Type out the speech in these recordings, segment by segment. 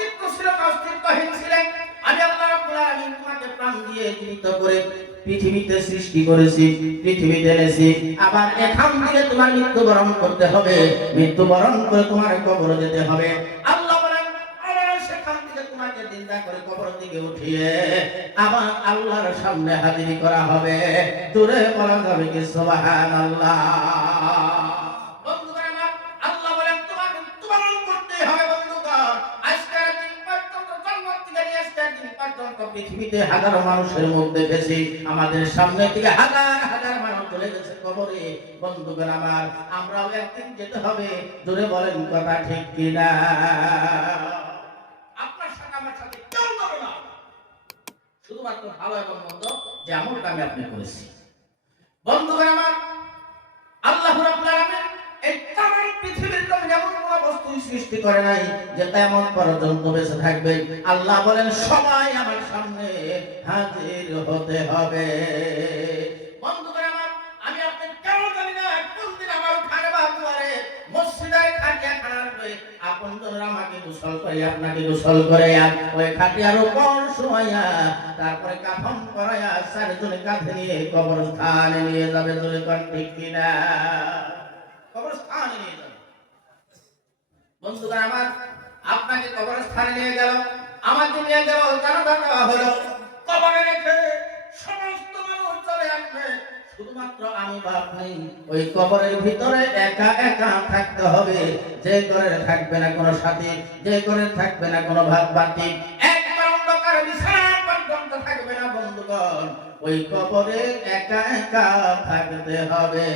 অস্তিত্ব ছিল না, অস্তিত্বহীন ছিলেন। আমি আল্লাহ রাব্বুল আলামিন তোমাকে প্রাণ দিয়ে জীবিত করে পৃথিবীতে সৃষ্টি করেছি, পৃথিবীতে এনেছি। আবার এখান থেকে তোমার মৃত্যুবরণ করতে হবে, মৃত্যুবরণ করে তোমার কবরে যেতে হবে। আল্লাহ বলেন আবার সেখান থেকে তোমাকে চিন্তা করে কবর থেকে উঠিয়ে আবার আল্লাহর সামনে হাজিরি করা হবে। জোরে বলা যাবে কি সুবহানাল্লাহ। বন্ধুগণ আমার, আল্লাহ বলেন তোমাকে মৃত্যুবরণ করতে হবে। বন্ধুগণ, আজকের দিন পর্যন্ত জন্ম থেকে নিয়ে আজকের দিন পর্যন্ত পৃথিবীতে হাজারো মানুষের মুখ দেখেছি, আমাদের সামনে থেকে হাজার হাজার মানুষ চলে গেছে কবরে। বন্ধুগণ আমার, আমরাও একদিন যেতে হবে। জোরে বলেন কথা ঠিক কিনা? আপনার সাথে আমার সাথে কেউ যাবে না, শুধুমাত্র ভালো এবং মন্দ যে আমলটা আমি আপনি করেছি। বন্ধুগণ আমার, আল্লাহ রাব্বুল আলামিন এই তাম পৃথিবীর জমিনে এমন কোন বস্তু সৃষ্টি করে নাই যে কিয়ামত পর্যন্ত বেঁচে থাকবে। আল্লাহ বলেন সবাই আমার সামনে হাজির হতে হবে। বন্ধুগণ আমার, আমি আপনি কেউ জানি না কোন দিন আমার ঘরে বা দুয়ারে মসজিদে খাটিয়া খানার হয়ে আপনজনরা আমাকে গোসল করে আপনাকে গোসল করে ওই খাটিয়ার উপর শোয়াইয়া তারপরে কাফন করাইয়া চারজনে কাঁধে নিয়ে কবরস্থানে নিয়ে যাবে। জোরে কোন ঠিক কিনা? কবরস্থানে নিয়ে যাবে। বন্ধুগণ আমার, আপনাকে কবরস্থানে নিয়ে গেল, আমাকে নিয়ে গেল, জানাজা দেওয়া হলো, কবরে রেখে সমস্ত মানুষ চলে আসবে, শুধুমাত্র আমি বা আপনি ওই কবরের ভিতরে একা একা থাকতে হবে। যে ঘরে থাকবে না কোনো সাথী, যে ঘরে থাকবে না কোনো ভাগ বাটি, একবার অন্ধকার বিছানা পর্যন্ত থাকবে না। বন্ধুগণ, ওই কবরে একা একা থাকতে হবে।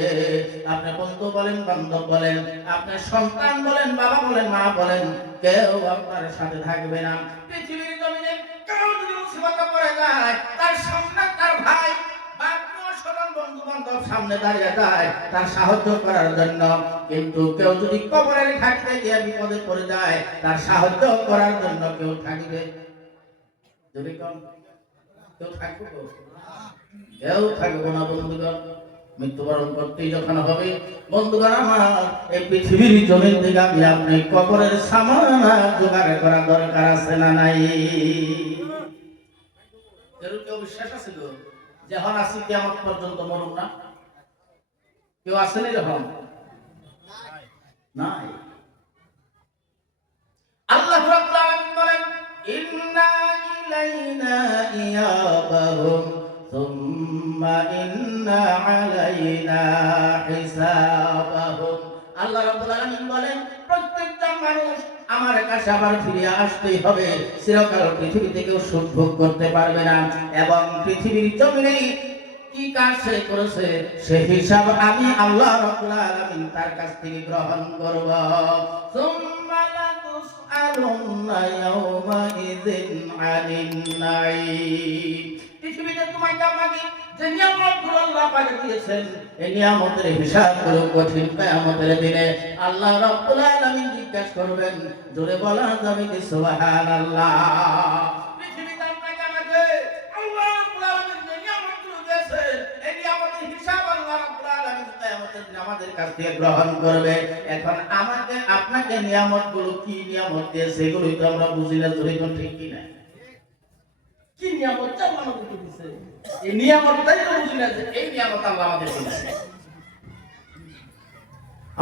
আপনি বন্ধু বলেন, বান্ধব বলেন, আপনার সন্তান বলেন, বাবা বলেন, মা বলেন, কেউ আপনার সাথে থাকবে না। পৃথিবীর জমিনে কেউ যদি মুসিবতে পড়ে যায়, তার সামনে তার ভাই বা বন্ধু বান্ধব সামনে দাঁড়িয়ে যায় তার সাহায্য করার জন্য, কিন্তু কেউ যদি কবরের ঘাটিতে গিয়ে বিপদে পড়ে যায় তার সাহায্য করার জন্য কেউ থাকবে? যদি কম কেউ থাকবে? কেউ থাকবে না। বন্ধুগণ, মৃত্যুবরণ করতেই যখন হবে, বন্ধুগণ আমার, এই পৃথিবীর জমিন থেকে আমি আপনি কবরের সামান জোগাড় করা দরকার আছে না নাই? কেউ বিশ্বাস আছে গো যে হন আসি কিয়ামত পর্যন্ত মরুক না? কেউ আসেনি যখন নাই। আল্লাহ রাব্বুল আলামিন বলেন ইন্না ইলাইনা ইয়াবাহুম সুম্মা ইন্না আলাইনা হিসাবাহুম। আল্লাহ রাব্বুল আলামিন বলেন প্রত্যেকটা মানুষ আমার কাছে আবার ফিরে আসতেই হবে। চিরকাল পৃথিবী থেকেও সুখ ভোগ করতে পারবে না, এবং পৃথিবীর জমিনে কি কাজ সে করেছে সে হিসাব আমি আল্লাহ রাব্বুল আলামিন তার কাছ থেকে গ্রহণ করব। সুম্মা লাতুসআলুন্না ইয়াওমা ইযিন আনিন নাঈম। পৃথিবীতে তোমাকে আমাকে যে নিয়ামতগুলো আল্লাহ পাক দিয়েছেন, এই নিয়ামতের হিসাবগুলো কঠিন কিয়ামতের দিনে আল্লাহ রাব্বুল আলামিন জিজ্ঞাসা করবেন। জোরে বলা যাবে কি সুবহানাল্লাহ? পৃথিবীতে আপনাকে আমাকে আল্লাহ রাব্বুল আলামিন যে নিয়ামতগুলো দিয়েছেন, এই নিয়ামতের হিসাব আল্লাহ রাব্বুল আলামিন কিয়ামতের দিনে আমাদের কাছ থেকে গ্রহণ করবে। এখন আমাকে আপনাকে নিয়ামতগুলো কি নিয়ামত দিয়েছে এগুলোই তো আমরা বুঝি না। জোরে কোন ঠিক কি না? কি নিয়ামত আল্লাহ আমাদেরকে দিয়েছে, এই নিয়ামতটাই তো বুঝি না যে এই নিয়ামত আল্লাহ আমাদেরকে দিয়েছে।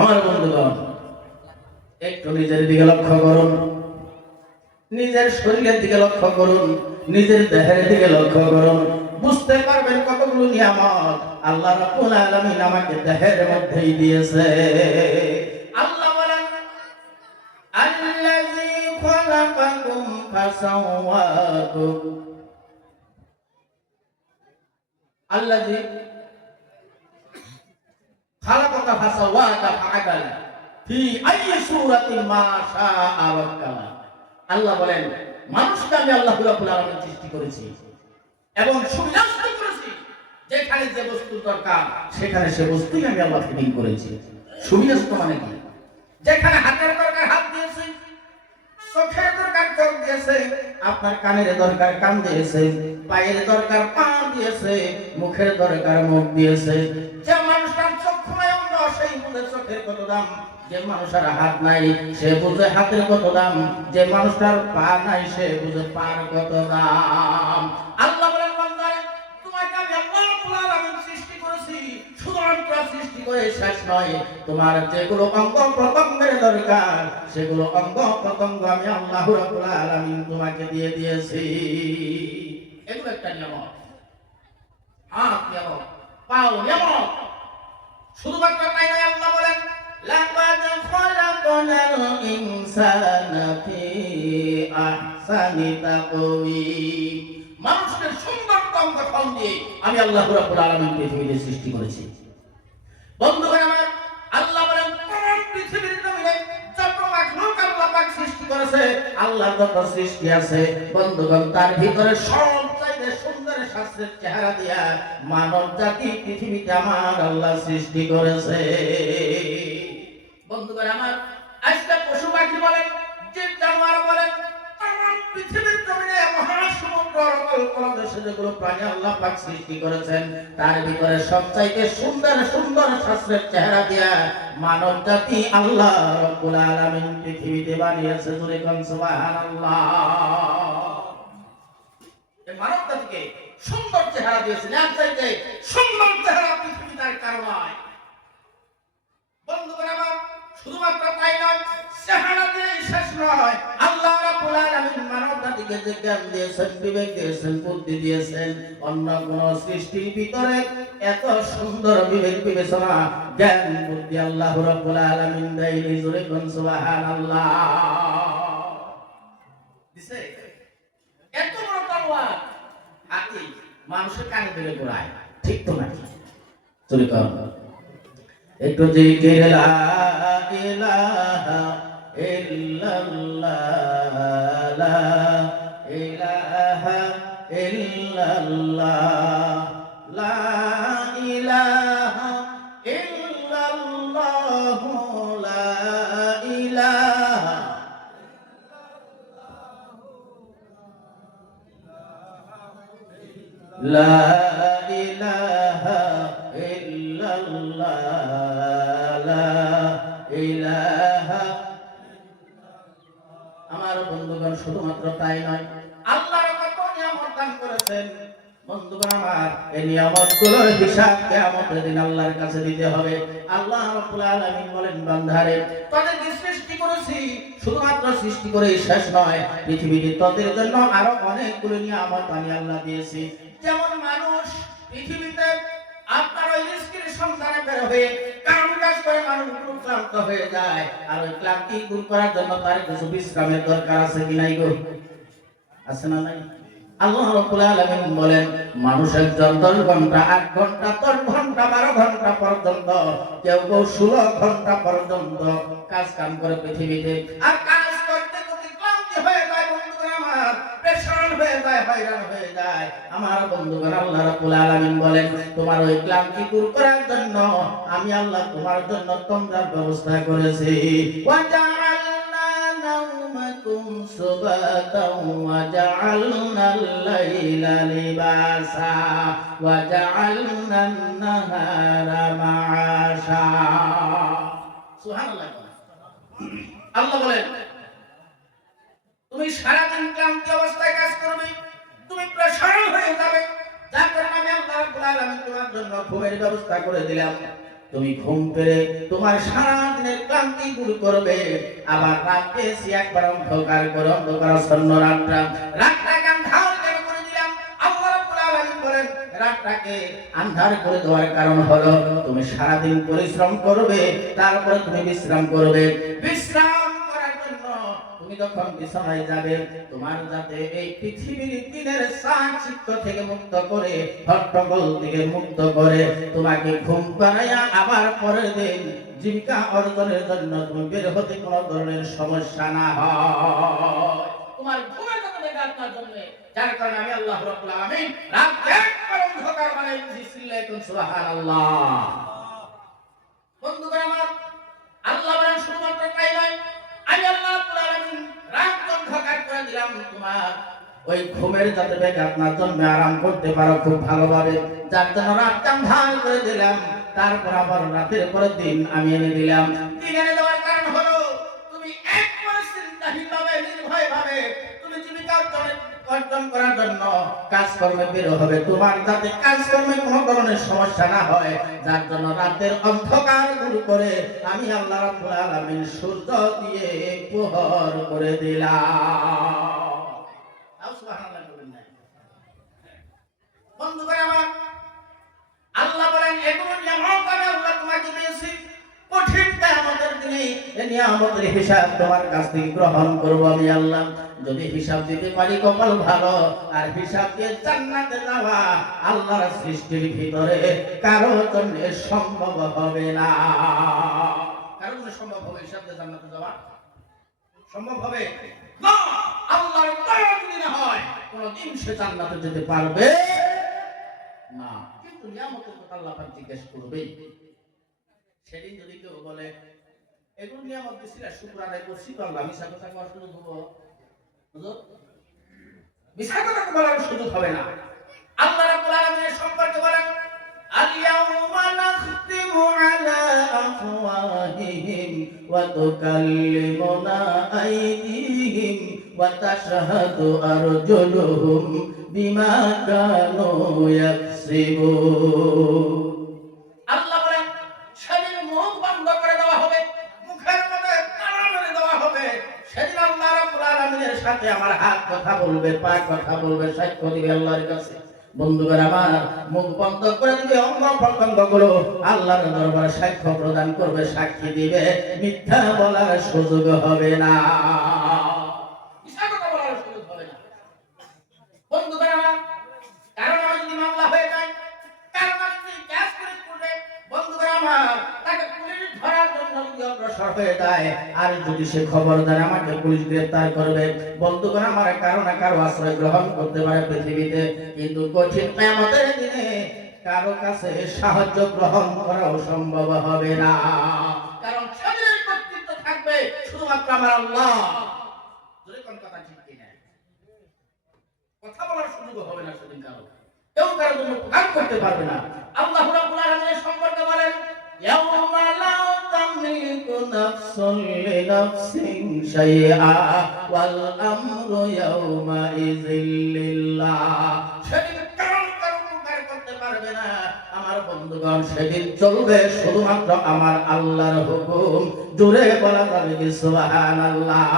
আমার বন্ধুগণ, একটু নিজের দিকে লক্ষ্য করুন, নিজের শরীরের দিকে লক্ষ্য করুন, নিজের দেহের দিকে লক্ষ্য করুন, বুঝতে পারবেন কতগুলো নিয়ামত আল্লাহ রাব্বুল আলামিন আমাকে দেহের মধ্যেই দিয়েছে। আল্লাহ বলেন আল্লাযী খালাকাকুম ফাসাওয়াকুম, আল্লাযী খালাকাকা ফাসাওয়াকা ফাআদালা ফি আইয়ি সূরাতিন মা শাআ রাক্কাবা। আল্লাহ বলেন মানুষকে আমি আল্লাহ রাব্বুল আলামিন সৃষ্টি করেছি এবং সুবিন্যস্ত করেছি, যেখানে যে বস্তু দরকার সেখানে সে বস্তুই আমি আল্লাহ ফিটিং করেছি। সুবিন্যস্ত মানে কি? যেখানে হাতের দরকার হাত দিয়েছে, চোখের দরকার চোখ দিয়েছে, আপনার কানের দরকার কান দিয়েছে, পায়ের দরকার পা দিয়েছে, মুখের দরকার মুখ দিয়েছে। যে মানুষটার চক্ষু নাই অন্ধ, সেই মুখে চোখে অর্থের কত দাম, যে মানুষের হাত নাই সে বুঝে হাতের কত দাম, যে মানুষটার পা নাই সে বুঝে পার কত দাম। আল্লাহ বলেন বান্দারে তোমাকে আমি আল্লাহ রাব্বুল আলামিন সৃষ্টি করেছি, শুধুমাত্র সৃষ্টি করে শেষ নয়, তোমার যেগুলো অঙ্গ প্রত্যঙ্গের দরকার সেগুলো অঙ্গ প্রত্যঙ্গ আমি আল্লাহ রাব্বুল আলামিন তোমাকে দিয়ে দিয়েছি। এগুলো একটা নিয়ামত, হাত নিয়ামত, পাও নিয়ামত। শুধুমাত্র তাই নয়, আল্লাহ বলেন লাকাদ খালাকনাল ইনসানা ফি আহসানি তাকওয়িম, মানুষকে সুন্দরতম গঠন দিয়ে আমি আল্লাহ রাব্বুল আলামিন পৃথিবীতে সৃষ্টি করেছি। বন্ধুগণ আমার, আল্লাহ বলেন তমাম পৃথিবীর জমিনে যত মাখলুক আল্লাহ পাক সৃষ্টি করেছে, আল্লাহর যত সৃষ্টি আছে বন্ধুগণ, তার ভিতরে সবচাইতে সুন্দর শাস্ত্রের চেহারা দিয়া মানব জাতি পৃথিবীতে আমার আল্লাহ সৃষ্টি করেছে। বন্ধুগণ আমার, আজকে পশু পাখি বলেন, জীব জানোয়ার বলেন, তমাম পৃথিবীর জমিনে মহাসমুদ্র অতলদেশে যেগুলো প্রাণী আল্লাহ পাক সৃষ্টি করেছেন, তার ভিতরে সবচাইতে সুন্দর সুন্দর শাস্ত্রের চেহারা দিয়া মানব জাতি আল্লাহ রাব্বুল আলামিন পৃথিবীতে বানিয়েছে। জোরে কোন সুবহানাল্লাহ। এই মানব জাতিকে সুন্দর চেহারা দিয়েছেন, এর চাইতে সুন্দর চেহারা পৃথিবীতে আর কারো নাই। বন্ধুগণ আমার, শুধুমাত্র তাই নয়, চেহারা দিয়ে শেষ নয়, আল্লাহ রাব্বুল আলামিন মানব জাতিকে যে জ্ঞান দিয়েছেন, বিবেক দিয়েছেন, বুদ্ধি দিয়েছেন, অন্য কোন সৃষ্টির ভিতরে এত সুন্দর বিবেক বিবেচনা জ্ঞান বুদ্ধি আল্লাহ রাব্বুল আলামিন দেয়নি। জোরে কোন সুবহানাল্লাহ। দিছে এত বড় তলোয়ার হাতি মানুষের কানে ধরে ঘোরায়, ঠিক তো নাকি? জোরে কোন একটু জিকির লা ইলাহা ইল্লাল্লাহ, লা ইলাহা ইল্লাল্লাহ, লা ইলাহা ইল্লাল্লাহ, লা ইলাহা লা ইলাহা ইল্লাল্লাহ, লা ইলাহা। আমার বন্ধুগণ, শুধুমাত্র তাই নয়, আল্লাহ কত নিয়ামত দান করেছেন। বন্ধুগণ আমার, এই নিয়ামতগুলোর হিসাব কিয়ামতের দিন আল্লাহর কাছে দিতে হবে। আল্লাহ রাব্বুল আলামিন বলেন বান্দারে তোদেরকে সৃষ্টি করেছি, শুধুমাত্র সৃষ্টি করে শেষ নয়, পৃথিবীতে তোদের জন্য আরো অনেকগুলো নিয়ামত আমি আল্লাহ দিয়েছি। যেমন মানুষ পৃথিবীতে আপনার ওই রিস্কের সন্ধানে বের হয়ে কাম কাজ করে মানুষ ক্লান্ত হয়ে যায়, আর ওই ক্লান্তি দূর করার জন্য তার কিছু বিশ্রামের দরকার আছে কি নাই গো? আছে না নাই? আল্লাহ রাব্বুল আলামিন বলেন মানুষ একজন 10 ঘন্টা, 8 ঘন্টা, 10 ঘন্টা, 12 ঘন্টা পর্যন্ত, কেউ কেউ 16 ঘন্টা পর্যন্ত কাজ কাম করে পৃথিবীতে। আর কাজ করতে করতে ক্লান্তি হয়ে যায় বন্ধুগণ আমার, পেরেশান হয়ে যায়, হয়রান হয়ে যায়। আমার বন্ধুগণ, আল্লাহ রাব্বুল আলামিন বলেন তোমার ওই ক্লান্তি দূর করার জন্য আমি আল্লাহ তোমার জন্য তন্দ্রার ব্যবস্থা করেছি। نومكم سباتا وجعلنا الليل لباسا وجعلنا النهار معاشا। সুবহানাল্লাহ। আল্লাহ বলেন তুমি সারাদিন ক্লান্ত অবস্থায় কাজ করবে, তুমি পেরেশান হয়ে যাবে, যার কারণে আমি আল্লাহ রাব্বুল আলামিন তোমার জন্য ঘুমের ব্যবস্থা করে দিলাম। তুমি ঘুম পেরে তোমার সারাদিনের ক্লান্তি দূর করবে। আবার রাতে সে একবার অন্ধকার করে অন্ধকারাচ্ছন্ন রাতটাকে আন্ধার করে দিলাম। আল্লাহ রাব্বুল আলামিন বলেন রাতটাকে আন্ধার করে দেওয়ার কারণ হলো তুমি সারাদিন পরিশ্রম করবে, তারপরে তুমি বিশ্রাম করবে। বিশ্রাম করার জন্য তুমি যখন বিছানায় যাবে, তোমার যাতে এই পৃথিবীর দিনের চাকচিক্য থেকে মুক্ত করে, হট্টগোল থেকে মুক্ত করে তোমাকে ঘুম পাড়াইয়া আবার পরের দিন জীবিকা অর্জনের জন্য তুমি বের হতে কোনো ধরনের সমস্যা না হয়। তোমার ঘুমের কথা ব্যাঘাত না জন্মে, যার কারণে আমি আল্লাহ রাব্বুল আলামিন রাত একবার অন্ধকার বানাই দিয়েছি। সিল্লাইকুম সুবহানাল্লাহ। বন্ধুগণ আমার, আল্লাহ বলেন শুধুমাত্র তাই নয়, আমি আল্লাহ রাব্বুল আলামিন রাত অন্ধকার করে দিলাম তোমার ওই ঘুমের যাতে ব্যাঘাত না জন্মে আরাম করতে পারো খুব ভালোভাবে, যার জন্য রাত অন্ধকার করে দিলাম। তারপর আবার রাতের পর দিন আমি এনে দিলাম। দিন এনে দেওয়ার কারণ হলো তুমি একবার চিন্তাহীনভাবে নির্ভয়ভাবে তুমি জীবিকা অর্জন করার জন্য কাজকর্মে বের হবে, তোমার যাতে কাজকর্মে কোনো ধরনের সমস্যা না হয়, যার জন্য রাতের অন্ধকার দূর করে আমি আল্লাহ রাব্বুল আলামিন সূর্য দিয়ে প্রহর করে দিলাম। সুবহানাল্লাহ। বন্ধুগণ আমার, আল্লাহ বলেন এগুলো নিয়ামত আমি আল্লাহ তোমাকে দিয়েছি, কঠিন কিয়ামতের দিনে এই নিয়ামতের হিসাব তোমার কাছ থেকে গ্রহণ করব আমি আল্লাহ। যদি হিসাব দিতে পারি কপাল ভালো, আর হিসাব দিয়ে জান্নাতে যাওয়া আল্লাহর সৃষ্টির ভিতরে কারো জন্য সম্ভব হবে না। কারো জন্য সম্ভব হবে হিসাব দিয়ে জান্নাতে যাওয়া? সম্ভব হবে না। আল্লাহর দয়া যদি না হয় কোনদিন সে জান্নাতে যেতে পারবে না। কিন্তু নিয়ামতের কথা আল্লাহ পাক জিজ্ঞেস করবেই। সেদিন যদি কেউ বলে এগুলো নিয়ামত দিছিল শুকর আদায় করছি তো আল্লাহ, মিছা কথা বলার সুযোগ হবে? মিছা কথা বলার সুযোগ হবে না। আল্লাহ রাব্বুল আলামিনের সম্পর্কে বলেন আল-ইয়াউমা নাখতিমু আলা আফওয়াহিহিম ওয়া তুকাল্লিমুনা আইদিহিম ওয়া তাশহাদু আরজুলুহুম বিমা কানু ইয়াকসিবুন। আল্লাহ বলেন সেদিন মুখ বন্ধ করে দেওয়া হবে, মুখের মধ্যে তালা মেরে দেওয়া হবে। সেদিন আল্লাহ রাব্বুল আলামিনের সাথে আমার হাত কথা বলবে, পা কথা বলবে, সাক্ষ্য দিবে আল্লাহর কাছে। বন্ধুগণ আমার, মুখ বন্ধ করে দিবে, অঙ্গ প্রত্যঙ্গগুলো আল্লাহর দরবারে সাক্ষ্য প্রদান করবে, সাক্ষী দিবে, মিথ্যা বলার সুযোগ হবে না। মিথ্যা কথা বলার সুযোগ হবে না। বন্ধুগণ আমার, কারণ যদি মামলা হয়ে যায়, কারণ যদি গ্যাস করে পড়ে, বন্ধুগণ আমার, তাকে পুলিশ ধরার জন্য যদি অগ্রসর হয়ে যায়, আর যদি সে খবর দেয় আমাকে পুলিশ গ্রেফতার করবে, বন্ধুগণ আমার, কারো না কারো আশ্রয় গ্রহণ করতে পারে পৃথিবীতে, কিন্তু কঠিন কিয়ামতের দিনে কারো কাছে সাহায্য গ্রহণ করাও সম্ভব হবে না। কারণ সেদিন কর্তৃত্ব থাকবে শুধুমাত্র আমার আল্লাহ। যদি কোন কথা ঠিক কিনা, কথা বলার সুযোগ হবে না সেদিন, কারো কেউ কারোর জন্য কাজ করতে পারবে না। আল্লাহ রাব্বুল আলামিনের সম্পর্কে বলেন ইয়াউমা লা তামলিকু নাফসুন লিনাফসিন শাইআ ওয়াল আমরু ইয়াউমা ইযিল লিল্লাহ। সেদিন কারো উপকার করতে পারবে না আমার বন্ধুগণ, সেদিন চলবে শুধুমাত্র আমার আল্লাহর হুকুম। জোরে বলা যাবে কি সুবহানাল্লাহ।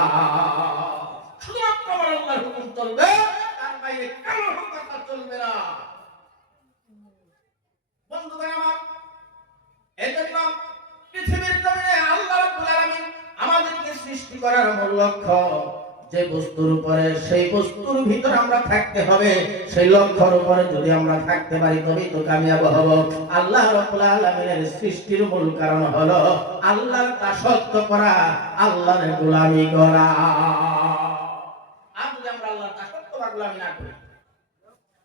শুধুমাত্র আমার আল্লাহর হুকুম চলবে, তার বাইরে কারো কথা চলবে না। বন্ধুগণ আমার, এজন্য পৃথিবীর জমিনে আল্লাহ রাব্বুল আলামিন আমাদেরকে সৃষ্টি করার মূল লক্ষ্য, যে বস্তুর উপরে সেই বস্তুর ভিতরে আমরা থাকতে হবে, সেই লক্ষ্যের উপরে যদি আমরা থাকতে পারি তবেই তো কামিয়াব হব। আল্লাহ রাব্বুল আলামিনের সৃষ্টির মূল কারণ হলো আল্লাহর দাসত্ব করা, আল্লাহর গোলামি করা। আর যদি আমরা আল্লাহর দাসত্ব বা গোলামি না করি,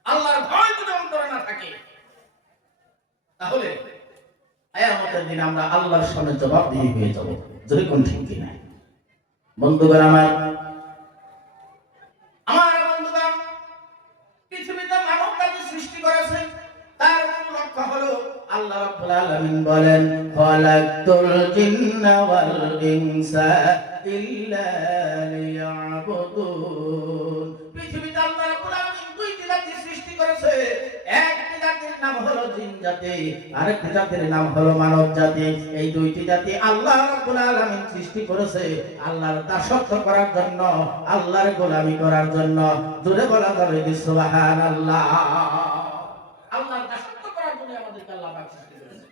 আল্লাহর ভয় যদি অন্তরে না থাকে, তাহলে কিয়ামতের দিন আমরা আল্লাহর সামনে জবাবদিহি হয়ে যাব। যদি কোন ঠিক কিনা। বন্ধুগণ আমার, বন্ধুগণ, পৃথিবীতে মানব জাতি সৃষ্টি করেছে, তার লক্ষ্য হলো আল্লাহ রাব্বুল আলামিন বলেন খালাকতুল জিন্না ওয়াল ইনসা ইল্লা লিয়াবুদুন। পৃথিবীতে আল্লাহ রাব্বুল আলামিন দুইটি জাতি সৃষ্টি করেছে, একটি জাতির নাম হলো জিন জাতি, আরেকটি জাতির নাম হলো মানব জাতি। এই দুইটি জাতি আল্লাহ রাব্বুল আলামিন সৃষ্টি করেছে আল্লাহর দাসত্ব করার জন্য, আল্লাহর গোলামি করার জন্য। জোরে বলা যাবে কি সুবহানাল্লাহ। আল্লাহর দাসত্ব করার জন্য আমাদেরকে আল্লাহ পাক সৃষ্টি করেছে।